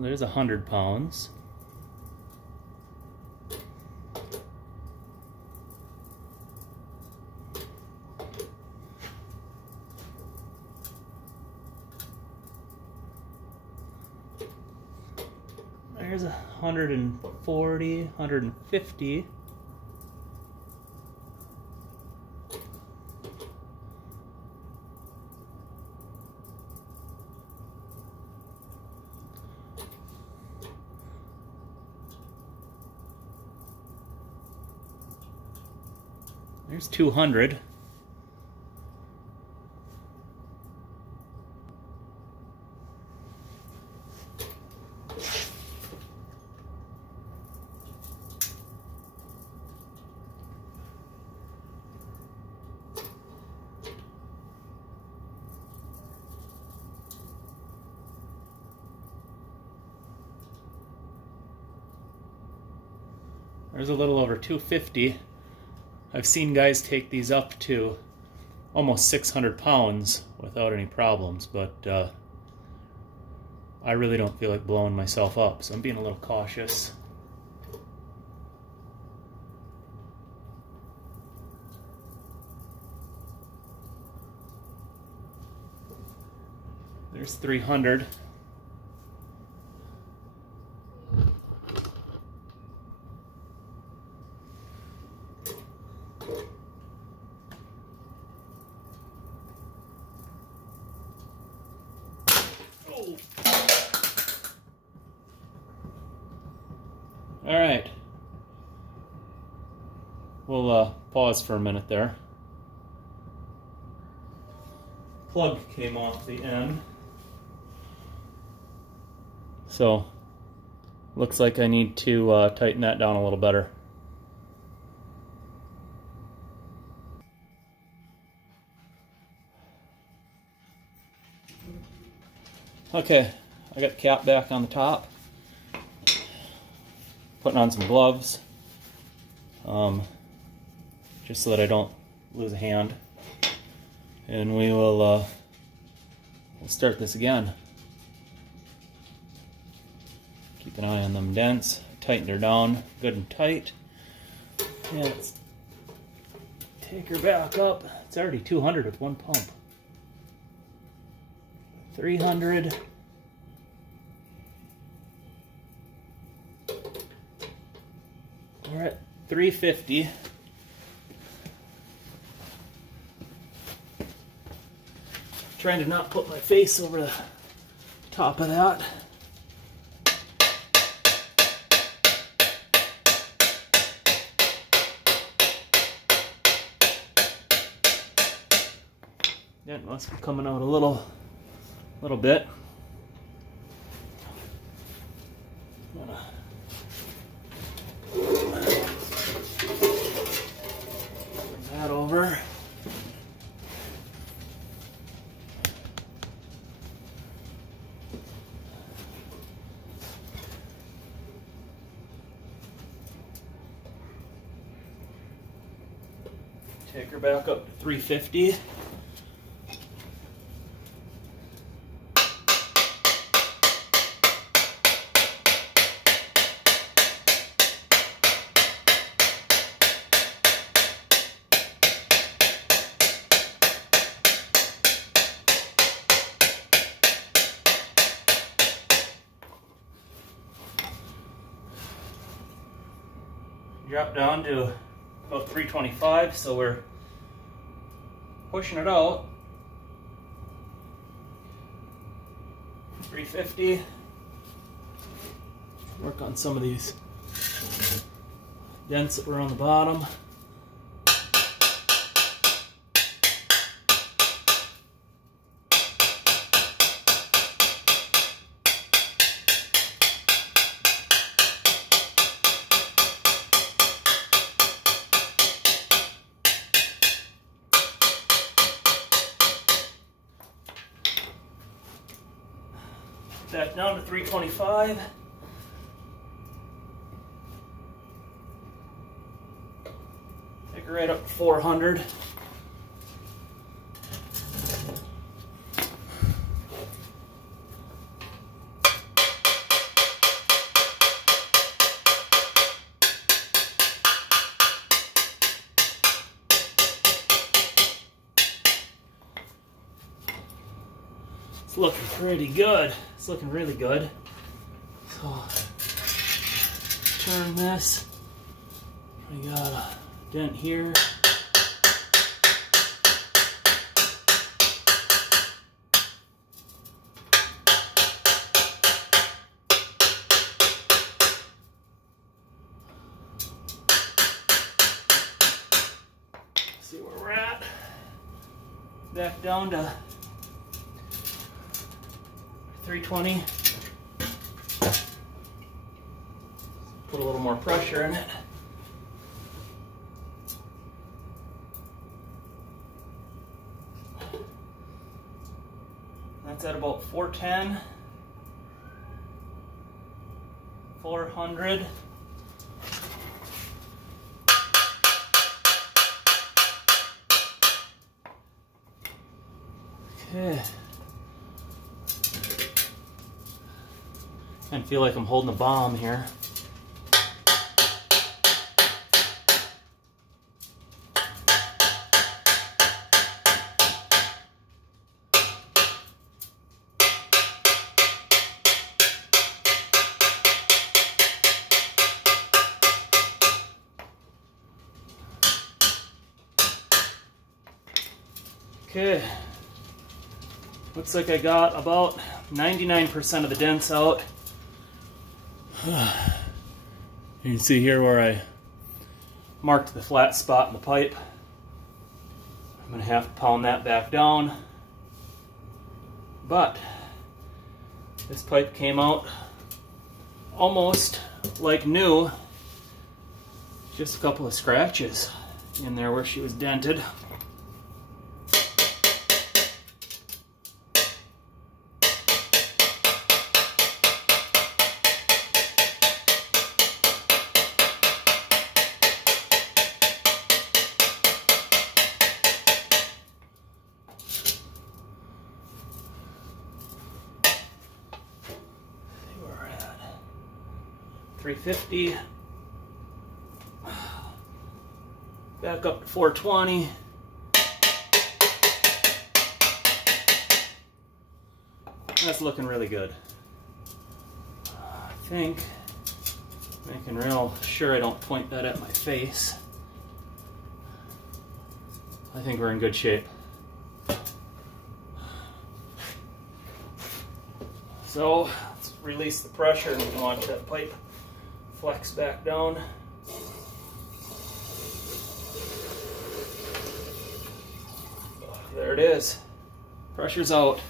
There's 100 pounds. There's 140, 150. There's 200. There's a little over 250. I've seen guys take these up to almost 600 pounds without any problems, but I really don't feel like blowing myself up, so I'm being a little cautious. There's 300. All right, we'll pause for a minute there. Plug came off the end, so looks like I need to tighten that down a little better. Okay, I got the cap back on the top. Putting on some gloves, just so that I don't lose a hand. And we will we'll start this again. Keep an eye on them dents. Tightened her down good and tight. Yeah, let's take her back up. It's already 200 with one pump. 300. We're at 350. Trying to not put my face over the top of that. That must be coming out a little bit. That over. Take her back up to 350. Drop down to about 325, so we're pushing it out. 350. Work on some of these dents that were on the bottom. Back down to 325. Take her right up to 400. looking pretty good. It's looking really good. So turn this. We got a dent here. See where we're at. Back down to 320. Put a little more pressure in it. That's at about 410, 400. Okay. I feel like I'm holding a bomb here. Okay. Looks like I got about 99% of the dents out. You can see here where I marked the flat spot in the pipe. I'm going to have to pound that back down. But this pipe came out almost like new. Just a couple of scratches in there where she was dented. See where we're at. 350. Back up to 420. That's looking really good. I think, making real sure I don't point that at my face. I think we're in good shape. So let's release the pressure and we can watch that pipe flex back down. There it is. Pressure's out.